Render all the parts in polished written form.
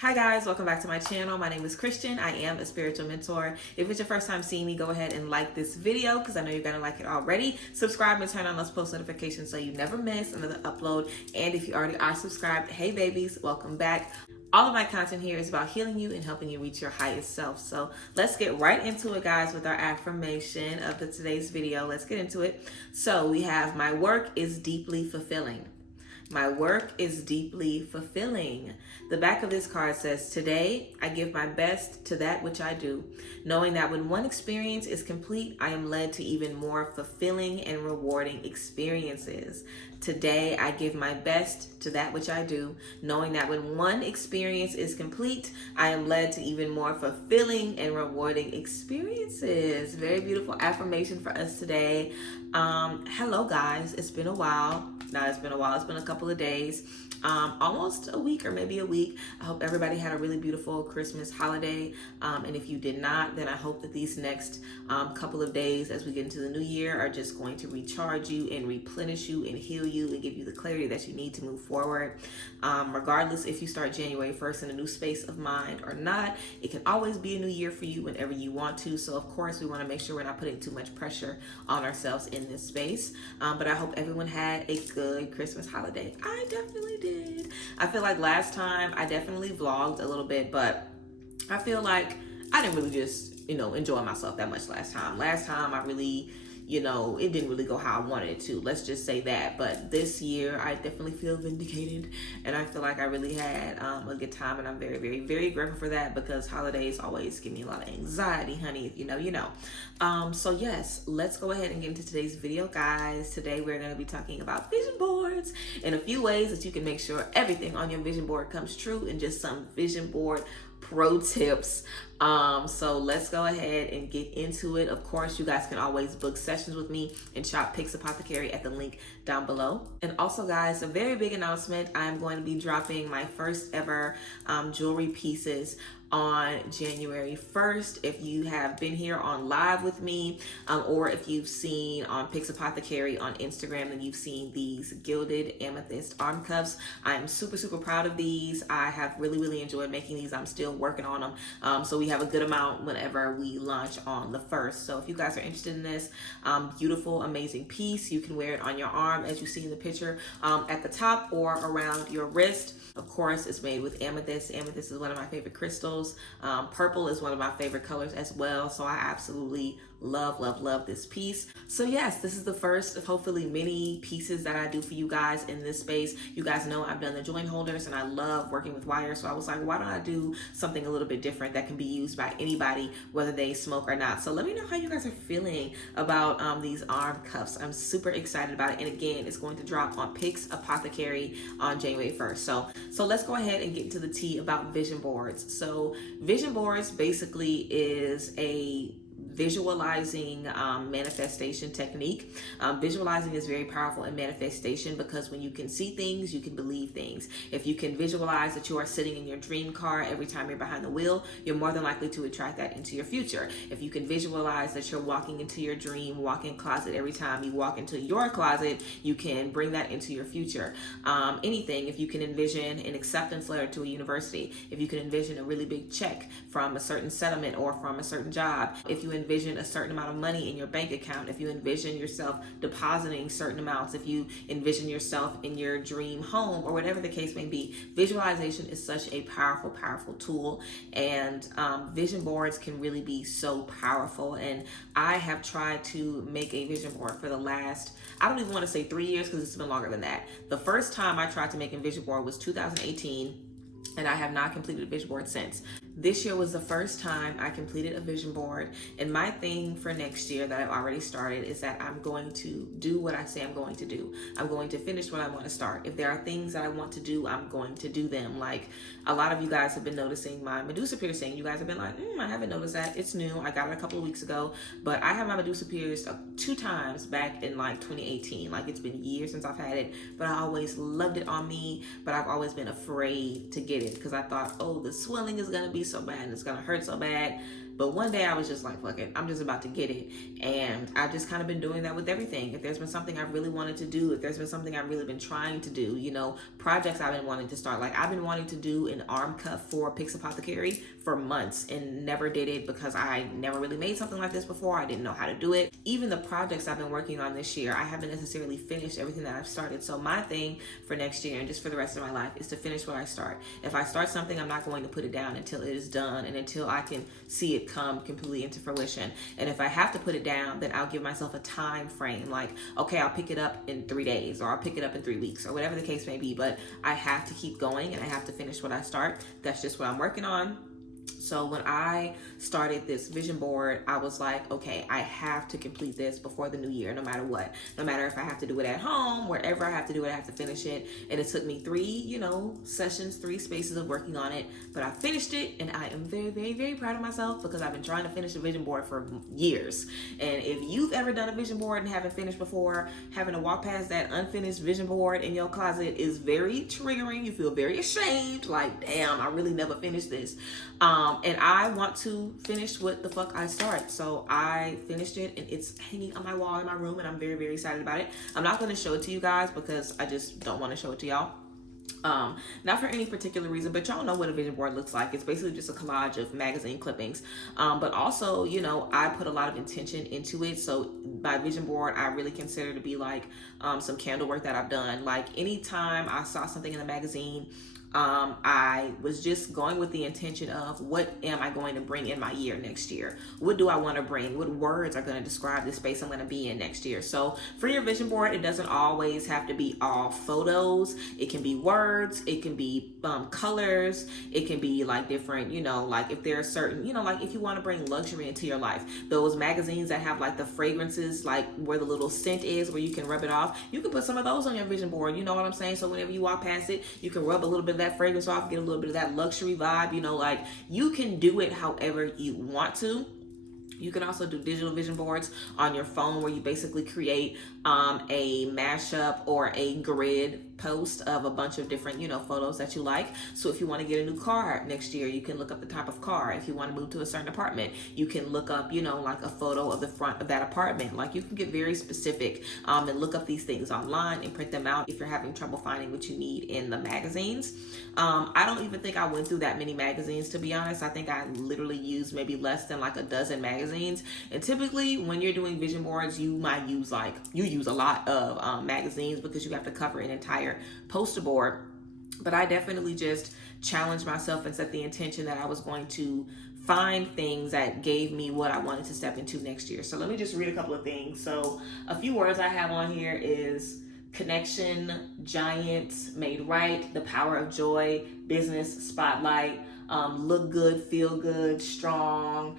Hi guys, welcome back to my channel. My name is Christian. I am a spiritual mentor. If it's your first time seeing me, go ahead and like this video because I know you're gonna like it already. Subscribe and turn on those post notifications so you never miss another upload. And if you already are subscribed, hey babies, welcome back. All of my content here is about healing you and helping you reach your highest self. So let's get right into it, guys, with our affirmation of today's video. Let's get into it. So we have, my work is deeply fulfilling. My work is deeply fulfilling. The back of this card says, today I give my best to that which I do, knowing that when one experience is complete, I am led to even more fulfilling and rewarding experiences. Today I give my best to that which I do, knowing that when one experience is complete, I am led to even more fulfilling and rewarding experiences. Very beautiful affirmation for us today. Hello guys, it's been a while. It's been a couple of days, almost a week or maybe a week. I hope everybody had a really beautiful Christmas holiday. And if you did not, then I hope that these next couple of days as we get into the new year are just going to recharge you and replenish you and heal you and give you the clarity that you need to move forward. Regardless if you start January 1st in a new space of mind or not, it can always be a new year for you whenever you want to. So of course we want to make sure we're not putting too much pressure on ourselves in this space. But I hope everyone had a good Christmas holiday. I definitely did. I feel like last time I definitely vlogged a little bit, but I feel like I didn't really just, enjoy myself that much last time. Last time I really, it didn't really go how I wanted it to. Let's just say that. But this year, I definitely feel vindicated. And I feel like I really had a good time. And I'm very, very, very grateful for that because holidays always give me a lot of anxiety, honey. If you know, you know. So yes, let's go ahead and get into today's video, guys. Today, we're going to be talking about vision boards and a few ways that you can make sure everything on your vision board comes true and just some vision board pro tips. So let's go ahead and get into it. Of course, you guys can always book sessions with me and shop Pixie Prerolls at the link down below. And also, guys, a very big announcement. I'm going to be dropping my first ever jewelry pieces on January 1st. If you have been here on live with me, or if you've seen on Pixie Prerolls on Instagram, then you've seen these gilded amethyst arm cuffs. I'm super, super proud of these. I have really, really enjoyed making these. I'm still working on them. So we have a good amount whenever we launch on the 1st. So if you guys are interested in this beautiful, amazing piece, you can wear it on your arm as you see in the picture at the top or around your wrist. Of course, it's made with amethyst. Amethyst is one of my favorite crystals. Purple is one of my favorite colors as well. So I absolutely love, love, love this piece. So yes, this is the first of hopefully many pieces that I do for you guys in this space. You guys know I've done the join holders and I love working with wire. So I was like, why don't I do something a little bit different that can be used by anybody, whether they smoke or not. So let me know how you guys are feeling about these arm cuffs. I'm super excited about it. And again, it's going to drop on Pixie Prerolls on January 1st. So let's go ahead and get into the tea about vision boards. So vision boards basically is a visualizing manifestation technique. Visualizing is very powerful in manifestation because when you can see things, you can believe things. If you can visualize that you are sitting in your dream car every time you're behind the wheel, you're more than likely to attract that into your future. If you can visualize that you're walking into your dream walk-in closet every time you walk into your closet, you can bring that into your future. Anything, if you can envision an acceptance letter to a university, if you can envision a really big check from a certain settlement or from a certain job, if you envision a certain amount of money in your bank account, if you envision yourself depositing certain amounts, if you envision yourself in your dream home or whatever the case may be, visualization is such a powerful, powerful tool. And vision boards can really be so powerful. And I have tried to make a vision board for the last, I don't even want to say 3 years because it's been longer than that. The first time I tried to make a vision board was 2018. And I have not completed a vision board since. This year was the first time I completed a vision board. And my thing for next year that I've already started is that I'm going to do what I say I'm going to do. I'm going to finish what I want to start. If there are things that I want to do, I'm going to do them. Like a lot of you guys have been noticing my Medusa piercing. You guys have been like, I haven't noticed that. It's new. I got it a couple of weeks ago. But I have my Medusa pierced 2 times back in like 2018. Like it's been years since I've had it. But I always loved it on me. But I've always been afraid to get it because I thought, oh, the swelling is going to be so bad and it's going to hurt so bad. But one day I was just like, fuck it, I'm just about to get it. And I've just kind of been doing that with everything. If there's been something I really wanted to do, if there's been something I've really been trying to do, you know, projects I've been wanting to start. Like I've been wanting to do an arm cuff for Pixie Prerolls for months and never did it because I never really made something like this before. I didn't know how to do it. Even the projects I've been working on this year, I haven't necessarily finished everything that I've started. So my thing for next year and just for the rest of my life is to finish what I start. If I start something, I'm not going to put it down until it is done and until I can see it come completely into fruition. And if I have to put it down, then I'll give myself a time frame. Like, okay, I'll pick it up in 3 days or I'll pick it up in 3 weeks or whatever the case may be. But I have to keep going and I have to finish what I start. That's just what I'm working on. So when I started this vision board, I was like, okay, I have to complete this before the new year, no matter what. No matter if I have to do it at home, wherever I have to do it, I have to finish it. And it took me 3, sessions, 3 spaces of working on it. But I finished it and I am very, very, very proud of myself because I've been trying to finish a vision board for years. And if you've ever done a vision board and haven't finished before, having to walk past that unfinished vision board in your closet is very triggering. You feel very ashamed, like, damn, I really never finished this. And I want to finish what the fuck I start. So I finished it and it's hanging on my wall in my room and I'm very, very excited about it. I'm not going to show it to you guys because I just don't want to show it to y'all. Not for any particular reason, but y'all know what a vision board looks like. It's basically just a collage of magazine clippings. But also, I put a lot of intention into it. So by vision board, I really consider to be like some candle work that I've done. Like anytime I saw something in a magazine, I was just going with the intention of what am I going to bring in my year next year? What do I want to bring? What words are going to describe the space I'm going to be in next year? So for your vision board, it doesn't always have to be all photos. It can be words. It can be colors. It can be like different, like if there are certain, like if you want to bring luxury into your life, those magazines that have like the fragrances, like where the little scent is, where you can rub it off, you can put some of those on your vision board. You know what I'm saying? So whenever you walk past it, you can rub a little bit of that fragrance off, get a little bit of that luxury vibe, like you can do it however you want to. You can also do digital vision boards on your phone where you basically create a mashup or a grid post of a bunch of different, photos that you like. So if you want to get a new car next year, you can look up the type of car. If you want to move to a certain apartment, you can look up, like a photo of the front of that apartment. Like you can get very specific and look up these things online and print them out if you're having trouble finding what you need in the magazines. I don't even think I went through that many magazines, to be honest. I think I literally used maybe less than like a dozen magazines. And typically when you're doing vision boards, you might use a lot of magazines because you have to cover an entire poster board. But I definitely just challenged myself and set the intention that I was going to find things that gave me what I wanted to step into next year. So let me just read a couple of things. So a few words I have on here is connection, giant, made right, the power of joy, business, spotlight, look good, feel good, strong,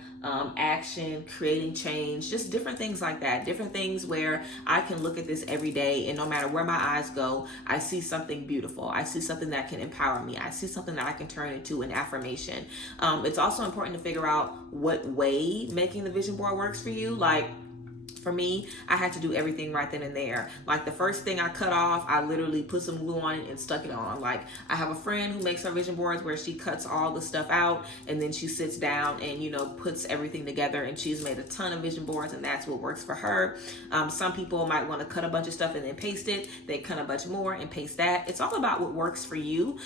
action, creating change, just different things like that. Different things where I can look at this every day and no matter where my eyes go, I see something beautiful. I see something that can empower me. I see something that I can turn into an affirmation. It's also important to figure out what way making the vision board works for you. Like, for me, I had to do everything right then and there. Like the first thing I cut off, I literally put some glue on it and stuck it on. Like I have a friend who makes her vision boards where she cuts all the stuff out and then she sits down and, puts everything together, and she's made a ton of vision boards and that's what works for her. Some people might want to cut a bunch of stuff and then paste it. They cut a bunch more and paste that. It's all about what works for you.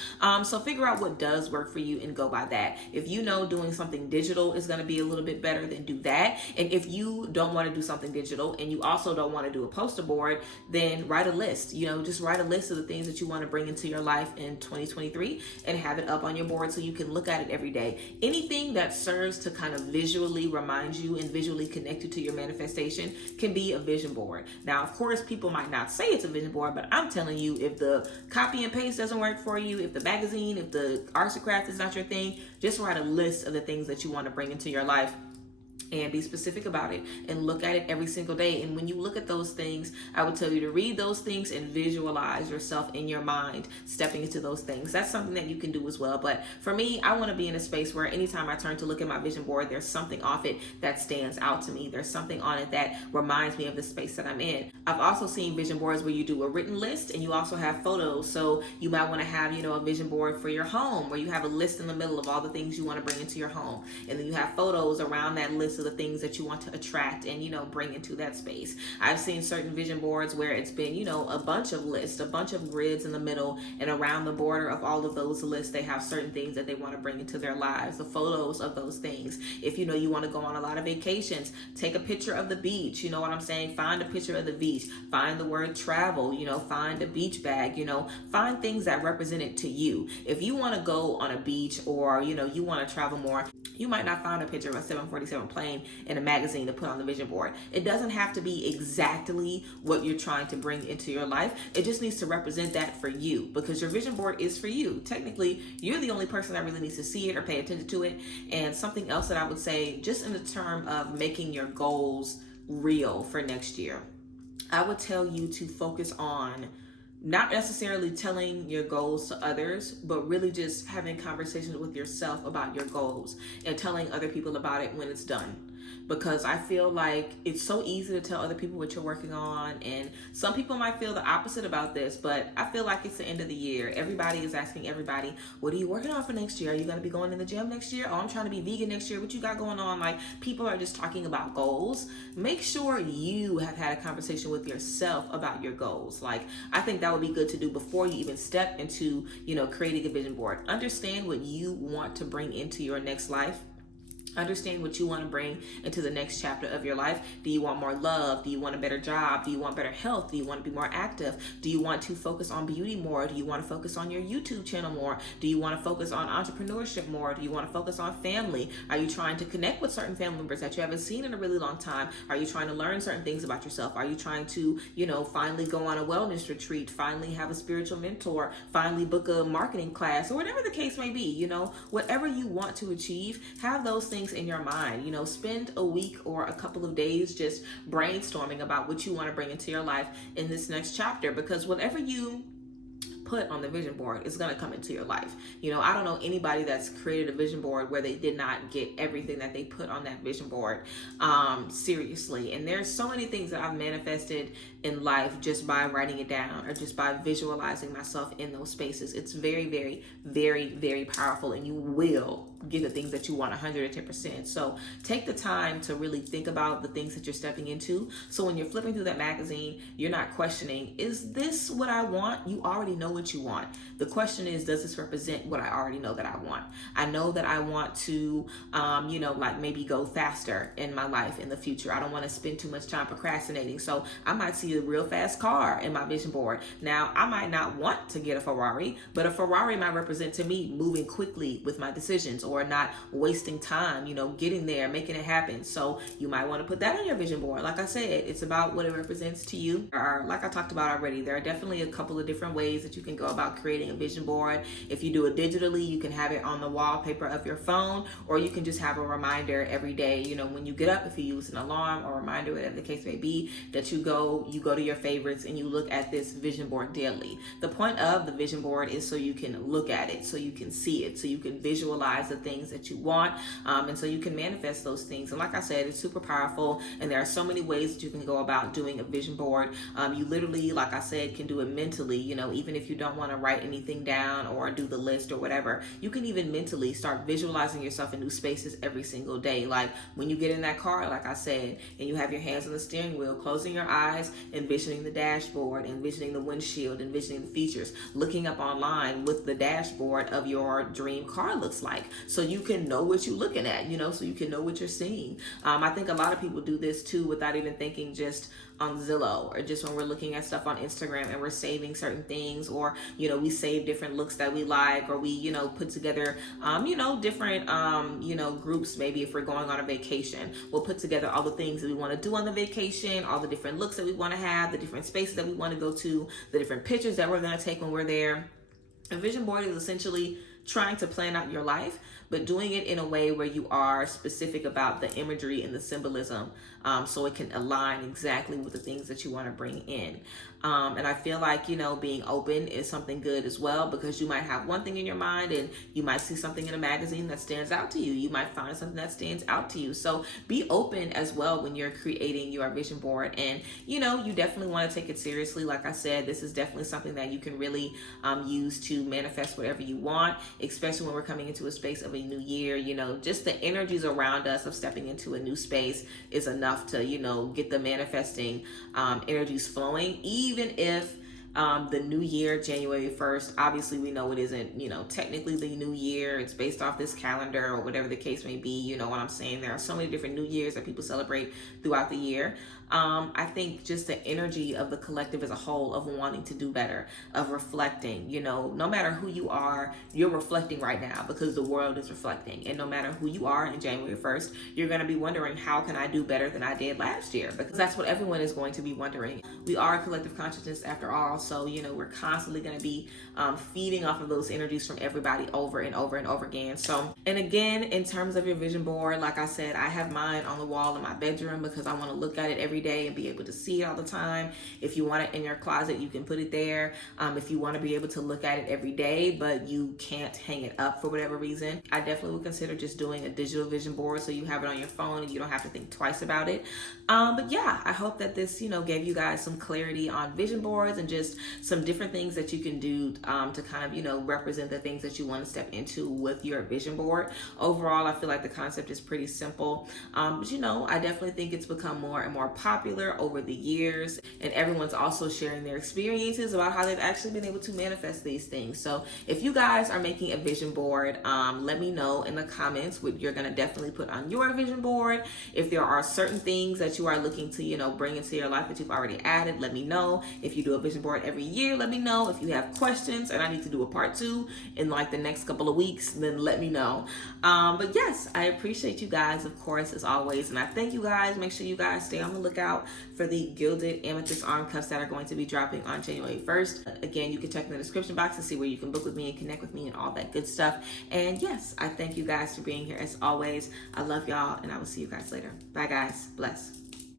So figure out what does work for you and go by that. If doing something digital is going to be a little bit better, then do that. And if you don't want to do something digital and you also don't want to do a poster board, then write a list. Just write a list of the things that you want to bring into your life in 2023 and have it up on your board so you can look at it every day. Anything that serves to kind of visually remind you and visually connect you to your manifestation can be a vision board. Now, of course, people might not say it's a vision board, but I'm telling you, if the copy and paste doesn't work for you, if the magazine, if the arts and crafts is not your thing, just write a list of the things that you want to bring into your life and be specific about it and look at it every single day. And when you look at those things, I would tell you to read those things and visualize yourself in your mind stepping into those things. That's something that you can do as well. But for me, I want to be in a space where anytime I turn to look at my vision board, there's something off it that stands out to me. There's something on it that reminds me of the space that I'm in. I've also seen vision boards where you do a written list and you also have photos. So you might want to have, a vision board for your home where you have a list in the middle of all the things you want to bring into your home. And then you have photos around that list of the things that you want to attract and, bring into that space. I've seen certain vision boards where it's been, a bunch of lists, a bunch of grids in the middle, and around the border of all of those lists, they have certain things that they want to bring into their lives, the photos of those things. If you want to go on a lot of vacations, take a picture of the beach, you know what I'm saying? Find a picture of the beach, find the word travel, find a beach bag, find things that represent it to you. If you want to go on a beach or, you want to travel more, you might not find a picture of a 747 plane in a magazine to put on the vision board. It doesn't have to be exactly what you're trying to bring into your life. It just needs to represent that for you, because your vision board is for you. Technically, you're the only person that really needs to see it or pay attention to it. And something else that I would say, just in the term of making your goals real for next year, I would tell you to focus on not necessarily telling your goals to others, but really just having conversations with yourself about your goals and telling other people about it when it's done. Because I feel like it's so easy to tell other people what you're working on, and some people might feel the opposite about this, but I feel like it's the end of the year. Everybody is asking everybody, what are you working on for next year? Are you going to be going in the gym next year? Oh, I'm trying to be vegan next year. What you got going on? Like, people are just talking about goals. Make sure you have had a conversation with yourself about your goals. Like, I think that would be good to do before you even step into, creating a vision board. Understand what you want to bring into your next life. Understand what you want to bring into the next chapter of your life. Do you want more love? Do you want a better job? Do you want better health? Do you want to be more active? Do you want to focus on beauty more? Do you want to focus on your YouTube channel more? Do you want to focus on entrepreneurship more? Do you want to focus on family? Are you trying to connect with certain family members that you haven't seen in a really long time? Are you trying to learn certain things about yourself? Are you trying to, finally go on a wellness retreat, finally have a spiritual mentor, finally book a marketing class, or whatever the case may be? Whatever you want to achieve, have those things in your mind. Spend a week or a couple of days just brainstorming about what you want to bring into your life in this next chapter, because whatever you put on the vision board is going to come into your life. I don't know anybody that's created a vision board where they did not get everything that they put on that vision board seriously. And there's so many things that I've manifested in life just by writing it down or just by visualizing myself in those spaces. It's very, very, very, very powerful, and you will get the things that you want 110%. So take the time to really think about the things that you're stepping into. So when you're flipping through that magazine, you're not questioning, is this what I want? You already know what you want. The question is, does this represent what I already know that I want? I know that I want to, maybe go faster in my life in the future. I don't want to spend too much time procrastinating. So I might see a real fast car in my vision board. Now, I might not want to get a Ferrari, but a Ferrari might represent to me moving quickly with my decisions, or not wasting time, getting there, making it happen. So you might want to put that on your vision board. Like I said, it's about what it represents to you. Like I talked about already, there are definitely a couple of different ways that you can go about creating a vision board. If you do it digitally, you can have it on the wallpaper of your phone, or you can just have a reminder every day, when you get up, if you use an alarm or reminder, whatever the case may be, that you go to your favorites and you look at this vision board daily. The point of the vision board is so you can look at it, so you can see it, so you can visualize the things that you want, and so you can manifest those things. And like I said, it's super powerful, and there are so many ways that you can go about doing a vision board. You literally, like I said, can do it mentally. Even if you don't want to write anything down or do the list or whatever, you can even mentally start visualizing yourself in new spaces every single day. Like when you get in that car, like I said, and you have your hands on the steering wheel, closing your eyes, envisioning the dashboard, envisioning the windshield, envisioning the features, looking up online what the dashboard of your dream car looks like, so you can know what you're looking at, so you can know what you're seeing. I think a lot of people do this too without even thinking, just on Zillow, or just when we're looking at stuff on Instagram and we're saving certain things, or we save different looks that we like, or we put together different groups. Maybe if we're going on a vacation, we'll put together all the things that we want to do on the vacation, all the different looks that we want to have, the different spaces that we want to go to, the different pictures that we're going to take when we're there. A vision board is essentially trying to plan out your life, but doing it in a way where you are specific about the imagery and the symbolism, so it can align exactly with the things that you want to bring in. And I feel like, you know, being open is something good as well, because you might have one thing in your mind and you might see something in a magazine that stands out to you. You might find something that stands out to you. So be open as well when you're creating your vision board. And, you know, you definitely want to take it seriously. Like I said, this is definitely something that you can really use to manifest whatever you want, especially when we're coming into a space of a new year. You know, just the energies around us of stepping into a new space is enough to, you know, get the manifesting energies flowing, even if the new year, January 1st, obviously we know it isn't, you know, technically the new year. It's based off this calendar or whatever the case may be. You know what I'm saying? There are so many different new years that people celebrate throughout the year. I think just the energy of the collective as a whole of wanting to do better, of reflecting, you know, no matter who you are, you're reflecting right now because the world is reflecting. And no matter who you are in January 1st, you're going to be wondering, how can I do better than I did last year? Because that's what everyone is going to be wondering. We are a collective consciousness after all. So, you know, we're constantly going to be feeding off of those energies from everybody over and over and over again. So, and again, in terms of your vision board, like I said, I have mine on the wall in my bedroom because I want to look at it every day and be able to see it all the time. If you want it in your closet, you can put it there. If you want to be able to look at it every day, but you can't hang it up for whatever reason, I definitely would consider just doing a digital vision board so you have it on your phone and you don't have to think twice about it. But yeah, I hope that this, you know, gave you guys some clarity on vision boards and just some different things that you can do to kind of, you know, represent the things that you want to step into with your vision board. Overall, I feel like the concept is pretty simple. But you know, I definitely think it's become more and more popular over the years, and everyone's also sharing their experiences about how they've actually been able to manifest these things. So if you guys are making a vision board, let me know in the comments what you're going to definitely put on your vision board. If there are certain things that you are looking to, you know, bring into your life that you've already added, let me know. If you do a vision board every year, let me know. If you have questions and I need to do a part 2 in like the next couple of weeks, then let me know. But yes, I appreciate you guys, of course, as always, and I thank you guys. Make sure you guys stay on the lookout for the gilded amethyst arm cuffs that are going to be dropping on January 1st. Again, you can check in the description box to see where you can book with me and connect with me and all that good stuff. And yes, I thank you guys for being here as always. I love y'all, and I will see you guys later. Bye guys. Bless.